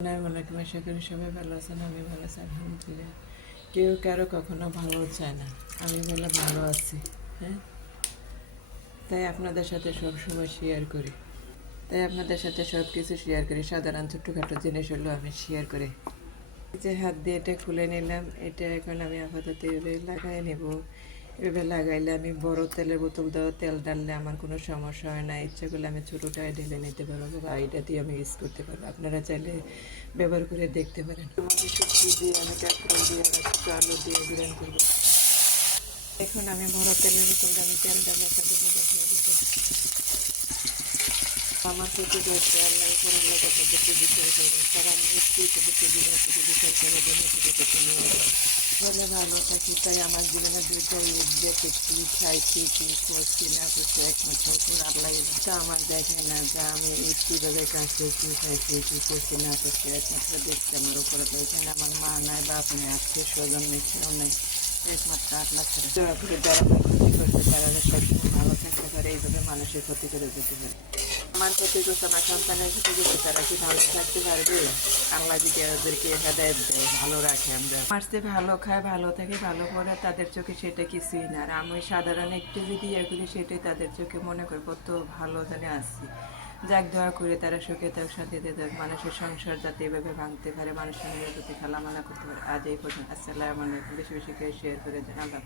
আসসালামাইকুম, আশা করি সবাই ভালো আছেন। আমি ভালো আছি আলহামদুলিল্লাহ। কেউ কারো কখনো ভালো চায় না, আমি বলে ভালো আছি। হ্যাঁ, তাই আপনাদের সাথে সব সময় শেয়ার করি। সব কিছু শেয়ার করি। সাধারণ ছোট্টখাটো জিনিস হলেও আমি শেয়ার করি। এই যে হাত দিয়ে এটা খুলে নিলাম, এটা এখন আমি আপাতত এভাবে লাগাই নেব। এভাবে লাগাইলে আমি বড় তেলের বোতল দেওয়া তেল ডাললে আমার কোনো সমস্যা হয় না। ইচ্ছা করলে আমি ছোটোটায় ঢেলে নিতে পারবো বা এটা দিয়ে আমি ইউজ করতে পারবো। আপনারা চাইলে ব্যবহার করে দেখতে পারেন। টমেটো সবজি দিয়ে আমি কাঁকরোল দিয়ে আর একটু আলু দিয়ে বিরিয়ানি করবো। এখন আমি বড় তেলের বোতলটা আমি তেল ডালে আপনাদের দেখিয়ে দিতে। আমার প্রতি তেল নাই করে তাদেরকে বিচার করে তারা আমি সত্যি তাদেরকে দিনের বিচার করে দিনের থেকে নিয়ে বলে ভালো থাকি। তাই আমার জীবনে দুইটাই দেখেছি, খাইছি, কি করছি না করছি একমাত্র উপর আল্লাহ। তা আমার দেখে না যে আমি কীভাবে কাছে কী খাইছি, কী করছি না করছি একমাত্র দেখছি আমার উপর আল্লাহ। এখানে আমার মা নাই, বাপ নেই, আত্মীয় স্বজন নেই, কেউ নেই, একমাত্র আল্লাহ ছাড়া। দয়া করে যারা আমার ক্ষতি করছে তারা সবসময় ভালো থাকতে পারে, এইভাবে মানুষের ক্ষতি করে যেতে পারে। আমার ক্ষতি করছে, আমার সন্তানের ক্ষতি করছে, তারা কি ভালো থাকতে পারবে? আল্লাহ যদি ওদেরকে হেদায়েত দেয়, ভালো রাখে। আমরা মারতে ভালো খায়, ভালো থাকে, ভালো পড়ে, তাদের চোখে সেটা কিছুই না। আর আমি সাধারণ একটু যদি ইয়ে করি সেটাই তাদের চোখে মনে করি কত ভালো জানে আসছি। যাক, দোয়া করে তারা সুখে থাক, শান্তিতে থাক, মানুষের সংসার যাতে এভাবে ভাঙতে পারে, মানুষের প্রতি খেলামেলা করতে পারে। আজ এই পর্যন্ত। আসসালামু আলাইকুম। বেশি বেশি করে শেয়ার করে দেন। আল্লাহ।